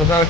Total.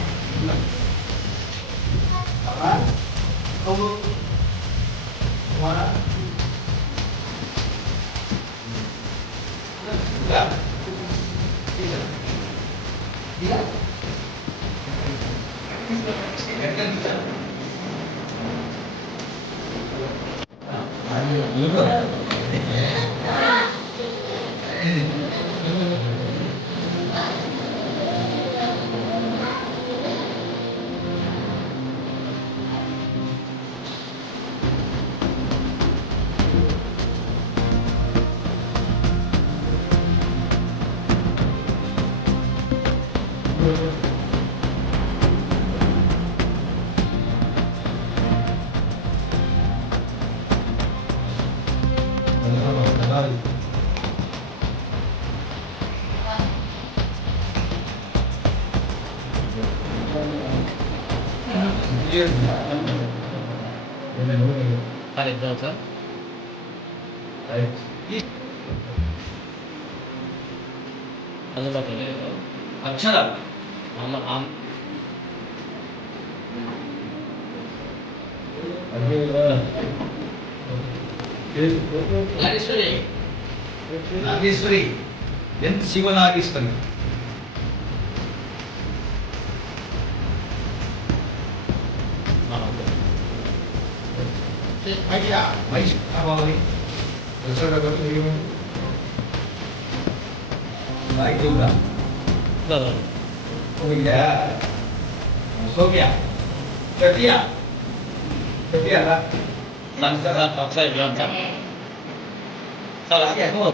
అక్షర నాగేశ్వరి నాగేశ్వరి ఎంత శివ నాగేశ్వరి అయ్యా మహేష్ కావాలి Sofia, Sofia, Sofia lah. Saya bilang kan. Salah ya, kamu.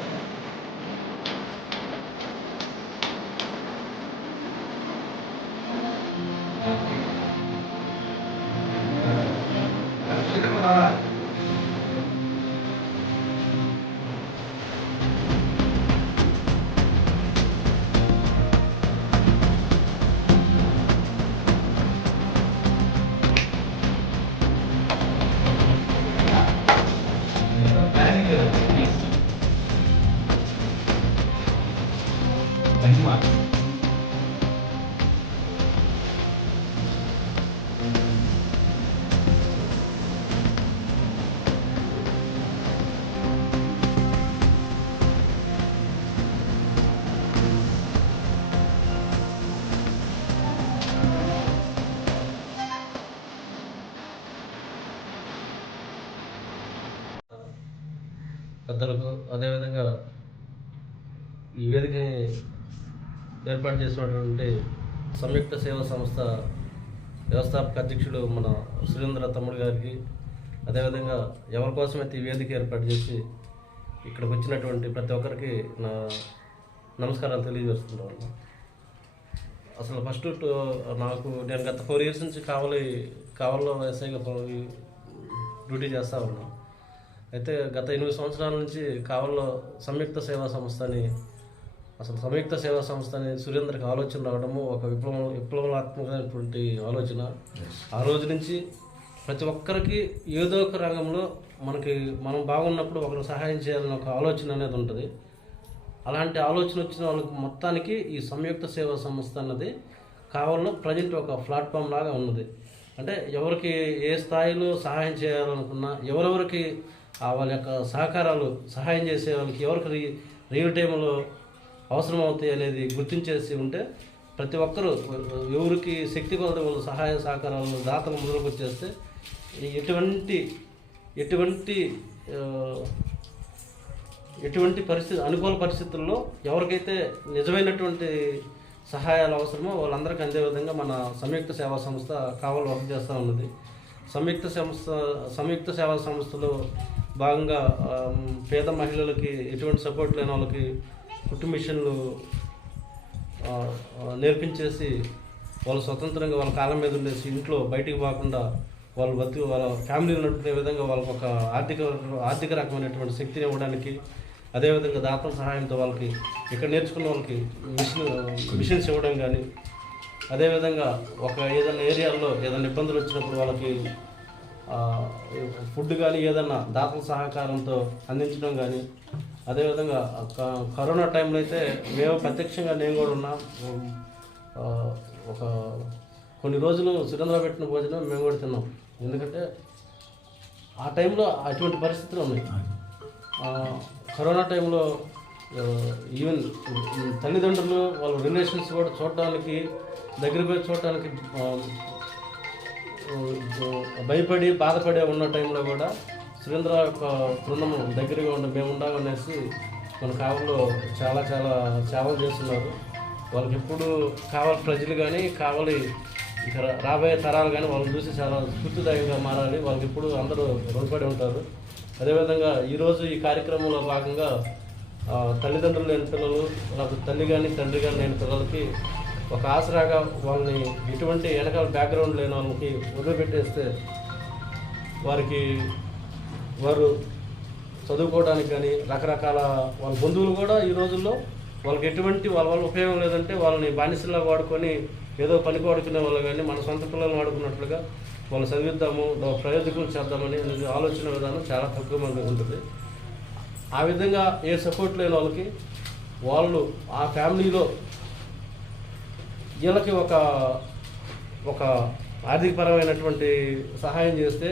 పెద్దలకు అదేవిధంగా ఈ వేదికని ఏర్పాటు చేసినటువంటి సంయుక్త సేవా సంస్థ వ్యవస్థాపక అధ్యక్షుడు మన సురేంద్ర తమ్ముడు గారికి, అదేవిధంగా ఎవరి కోసమైతే ఈ వేదిక ఏర్పాటు చేసి ఇక్కడికి వచ్చినటువంటి ప్రతి ఒక్కరికి నా నమస్కారాలు తెలియజేస్తున్నాను. అసలు ఫస్ట్ నేను గత 4 years నుంచి కావల్లో ఎస్ఐగా డ్యూటీ చేస్తూ ఉన్నాను. అయితే గత 8 సంవత్సరాల నుంచి కావల్లో సంయుక్త సేవా సంస్థని సురేంద్రకి ఆలోచన రావడము ఒక విప్లవాత్మకమైనటువంటి ఆలోచన. ఆ రోజు నుంచి ప్రతి ఒక్కరికి ఏదో ఒక రంగంలో మనం బాగున్నప్పుడు ఒకరు సహాయం చేయాలని ఒక ఆలోచన అనేది ఉంటుంది. అలాంటి ఆలోచన వచ్చిన వాళ్ళకి మొత్తానికి ఈ సంయుక్త సేవా సంస్థ అన్నది కావల్లో ప్రజెంట్ ఒక ప్లాట్ఫామ్ లాగా ఉన్నది. అంటే ఎవరికి ఏ స్థాయిలో సహాయం చేయాలనుకున్నా, ఎవరెవరికి వాళ్ళ యొక్క సహాయం చేసే వాళ్ళకి ఎవరికి రియల్ టైంలో అవసరం అవుతాయి అనేది గుర్తించేసి ఉంటే ప్రతి ఒక్కరూ ఎవరికి శక్తి కొలది వాళ్ళు సహాయ సహకారాలు దాతలు మొదలుకు వచ్చేస్తే ఎటువంటి ఎటువంటి అనుకూల పరిస్థితుల్లో ఎవరికైతే నిజమైనటువంటి సహాయాలు అవసరమో వాళ్ళందరికీ అందే విధంగా మన సంయుక్త సేవా సంస్థ కావలి వర్క్ చేస్తూ ఉన్నది. సంయుక్త సేవా సంస్థలో భాగంగా పేద మహిళలకి ఎటువంటి సపోర్ట్ లేని వాళ్ళకి కుట్టు మిషన్లు నేర్పించేసి వాళ్ళు స్వతంత్రంగా వాళ్ళ కాలం మీద ఉండేసి ఇంట్లో బయటికి పోకుండా వాళ్ళ ఫ్యామిలీని నడుపుకునే విధంగా వాళ్ళకి ఒక ఆర్థిక రకమైనటువంటి శక్తిని ఇవ్వడానికి, అదేవిధంగా దాతల సహాయంతో వాళ్ళకి ఇక్కడ నేర్చుకున్న వాళ్ళకి మిషన్స్ ఇవ్వడం కానీ, అదేవిధంగా ఏదైనా ఏరియాల్లో ఏదైనా ఇబ్బందులు వచ్చినప్పుడు వాళ్ళకి ఫుడ్ కానీ ఏదన్నా దాతల సహకారంతో అందించడం కానీ, అదేవిధంగా కరోనా టైంలో అయితే మేము ప్రత్యక్షంగా నేను కూడా ఉన్నా. కొన్ని రోజులు సురేంద్ర పెట్టిన భోజనం మేము కూడా తిన్నాం. ఎందుకంటే ఆ టైంలో అటువంటి పరిస్థితులు ఉన్నాయి. కరోనా టైంలో ఈవెన్ తల్లిదండ్రులు వాళ్ళ రిలేషన్స్ కూడా చూడడానికి దగ్గరికి పోయి చూడటానికి భయపడి బాధపడే ఉన్న టైంలో కూడా సురేంద్ర యొక్క బృందము దగ్గరగా మేము ఉండాలనేసి మన కావలిలో చాలా సేవలు చేస్తున్నారు. వాళ్ళకి ఎప్పుడు కావాలి ప్రజలు కానీ కావాలి ఇక రాబోయే తరాలు కానీ వాళ్ళని చూసి చాలా స్ఫూర్తిదాయంగా మారాలి. వాళ్ళకి ఎప్పుడు అందరూ రుణపడి ఉంటారు. అదేవిధంగా ఈరోజు ఈ కార్యక్రమంలో భాగంగా తల్లిదండ్రులు లేని పిల్లలు, నాకు తల్లి కానీ తండ్రి కానీ లేని పిల్లలకి ఒక ఆసరాగా వాళ్ళని ఎటువంటి వెనకాల బ్యాక్గ్రౌండ్ లేని వాళ్ళకి వదిలిపెట్టేస్తే వారు చదువుకోవడానికి కానీ రకరకాల వాళ్ళ బంధువులు కూడా ఈ రోజుల్లో వాళ్ళకి ఎటువంటి వాళ్ళ ఉపయోగం లేదంటే వాళ్ళని బానిసల్లా వాడుకొని ఏదో పనికి వాడుకునే వాళ్ళు కానీ మన సొంత పిల్లలను వాడుకున్నట్లుగా వాళ్ళు చదివిద్దాము, ప్రయోజకులు చేద్దామని ఆలోచన విధానం చాలా తక్కువ మంది ఉంటుంది. ఆ విధంగా ఏ సపోర్ట్ లేని వాళ్ళకి వాళ్ళు ఆ ఫ్యామిలీలో వీళ్ళకి ఒక ఆర్థికపరమైనటువంటి సహాయం చేస్తే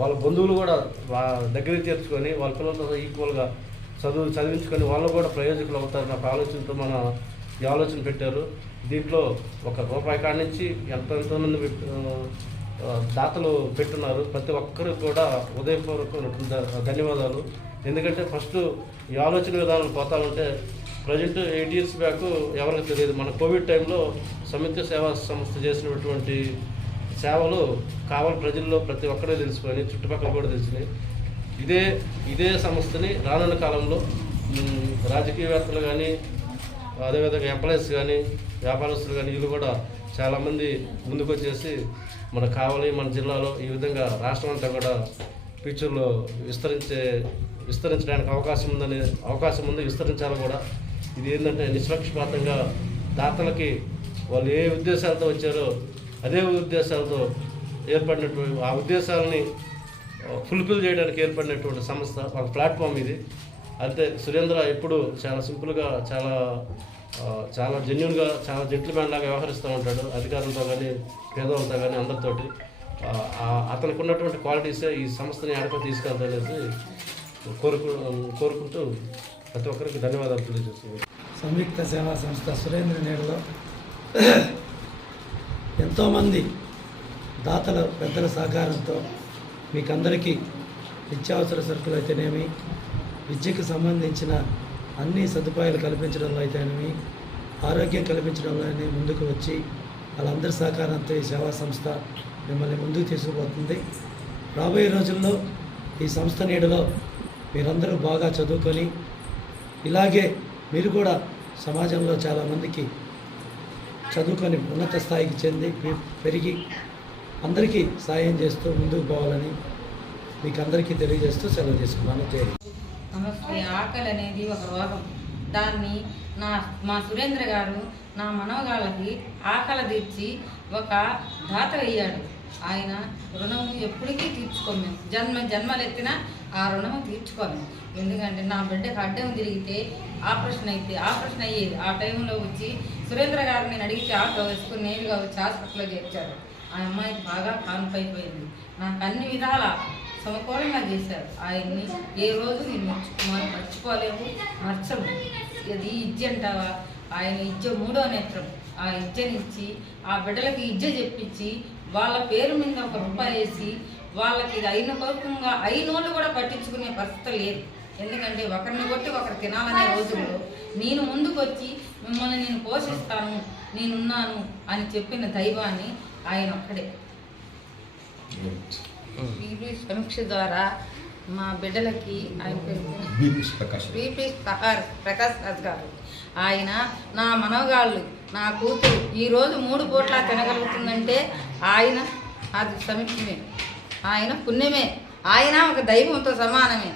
వాళ్ళ బంధువులు కూడా దగ్గరికి చేర్చుకొని వాళ్ళ పిల్లలతో ఈక్వల్గా చదివించుకొని వాళ్ళు కూడా ప్రయోజకులు అవుతారు. నాకు ఆలోచనతో మన ఈ ఆలోచన పెట్టారు. దీంట్లో ₹1 కాడి నుంచి ఎంతోమంది దాతలు పెట్టున్నారు. ప్రతి ఒక్కరికి కూడా ఉదయపూర్వక ధన్యవాదాలు. ఎందుకంటే ఫస్ట్ ఈ ఆలోచన విధానాలు పోతా ఉంటే ప్రజెంట్ 8 years బ్యాక్ ఎవరికి తెలియదు. మన కోవిడ్ టైంలో సంయుక్త సేవా సంస్థ చేసినటువంటి సేవలు కావలి ప్రజల్లో ప్రతి ఒక్కరే తెలిసిపోయి చుట్టుపక్కల కూడా తెలిసినాయి. ఇదే సంస్థని రానున్న కాలంలో రాజకీయవేత్తలు కానీ, అదేవిధంగా ఎంప్లాయీస్ కానీ, వ్యాపారస్తులు కానీ వీళ్ళు కూడా చాలామంది ముందుకు వచ్చేసి మన కావలి మన జిల్లాలో ఈ విధంగా రాష్ట్రం అంతా కూడా ఫ్యూచర్లో విస్తరించడానికి అవకాశం ఉంది, విస్తరించాలి కూడా. ఇది ఏంటంటే నిష్పక్షపాతంగా దాతలకి వాళ్ళు ఏ ఉద్దేశాలతో వచ్చారో అదే ఉద్దేశాలతో ఏర్పడినటువంటి ఆ ఉద్దేశాలని ఫుల్ఫిల్ చేయడానికి ఏర్పడినటువంటి సంస్థ, ఒక ప్లాట్ఫామ్ ఇది. అయితే సురేంద్ర ఎప్పుడు చాలా సింపుల్గా చాలా జెన్యున్గా చాలా జెంటిల్‌మ్యాన్ లాగా వ్యవహరిస్తూ ఉంటాడు. అధికారులతో కానీ పేదవాళ్ళతో కానీ అందరితోటి అతనికి ఉన్నటువంటి క్వాలిటీసే ఈ సంస్థని ఆడపై తీసుకెళ్తానేసి కోరుకుంటూ ప్రతి ఒక్కరికి ధన్యవాదాలు తెలియజేస్తున్నాను. సంయుక్త సేవా సంస్థ సురేంద్ర నేడులో ఎంతోమంది దాతల పెద్దల సహకారంతో మీకందరికీ నిత్యావసర సరుకులు అయితేనేమి, విద్యకు సంబంధించిన అన్ని సదుపాయాలు కల్పించడంలో అయితేనేమి, ఆరోగ్యం కల్పించడంలో ముందుకు వచ్చి వాళ్ళందరి సహకారంతో ఈ సేవా సంస్థ మిమ్మల్ని ముందుకు తీసుకుపోతుంది. రాబోయే రోజుల్లో ఈ సంస్థ నీడలో మీరందరూ బాగా చదువుకొని ఇలాగే మీరు కూడా సమాజంలో చాలామందికి చదువుకొని ఉన్నత స్థాయికి చెంది పెరిగి అందరికీ సాయం చేస్తూ ముందుకు పోవాలని మీకు అందరికీ తెలియజేస్తూ సెలవు తీసుకున్నాను. నమస్తే. ఆకలి అనేది ఒక రోగం. దాన్ని మా సురేంద్ర గారు నా మనవగాళ్ళకి ఆకలి తీర్చి ఒక దాత అయ్యాడు. ఆయన రుణం ఎప్పటికీ తీర్చుకోము. జన్మలెత్తినా ఆ రుణం తీర్చుకోలేము. ఎందుకంటే నా బిడ్డకు అడ్డం తిరిగితే ఆపరేషన్ అయ్యేది. ఆ టైంలో వచ్చి సురేంద్ర గారు నేను అడిగితే ఆటో వేసుకుని నేరుగా వచ్చి హాస్పిటల్లో చేర్చారు. ఆ అమ్మాయికి బాగా కాన్పైపోయింది. నాకు అన్ని విధాల సమకూలంగా చేశారు. ఆయన్ని ఏ రోజు నేను మర్చిపోలేము, నచ్చము. అది ఇజ్జ అంటావా, ఆయన ఇజ్జ 3వ నేత్రం. ఆ ఇజ్జనిచ్చి ఆ బిడ్డలకి ఇజ్జ చెప్పించి వాళ్ళ పేరు మీద ₹1 వేసి వాళ్ళకి అయిన కోపంగా అయినోళ్ళు కూడా పట్టించుకునే పరిస్థితి లేదు. ఎందుకంటే ఒకరిని కొట్టి ఒకరు తినాలనే రోజుల్లో నేను ముందుకొచ్చి మిమ్మల్ని నేను పోషిస్తాను, నేనున్నాను అని చెప్పిన దైవాన్ని ఆయన ఒక్కడే. బీపీ సమీక్ష ద్వారా మా బిడ్డలకి ఆయన పేరు బీపీ ప్రకాష్ రాజ్ గారు, ఆయన నా మనవగాళ్ళు, నా కూతురు ఈరోజు 3 పూట్ల తినగలుగుతుందంటే ఆయన అది సమీక్షమే, ఆయన పుణ్యమే, ఆయన ఒక దైవంతో సమానమే.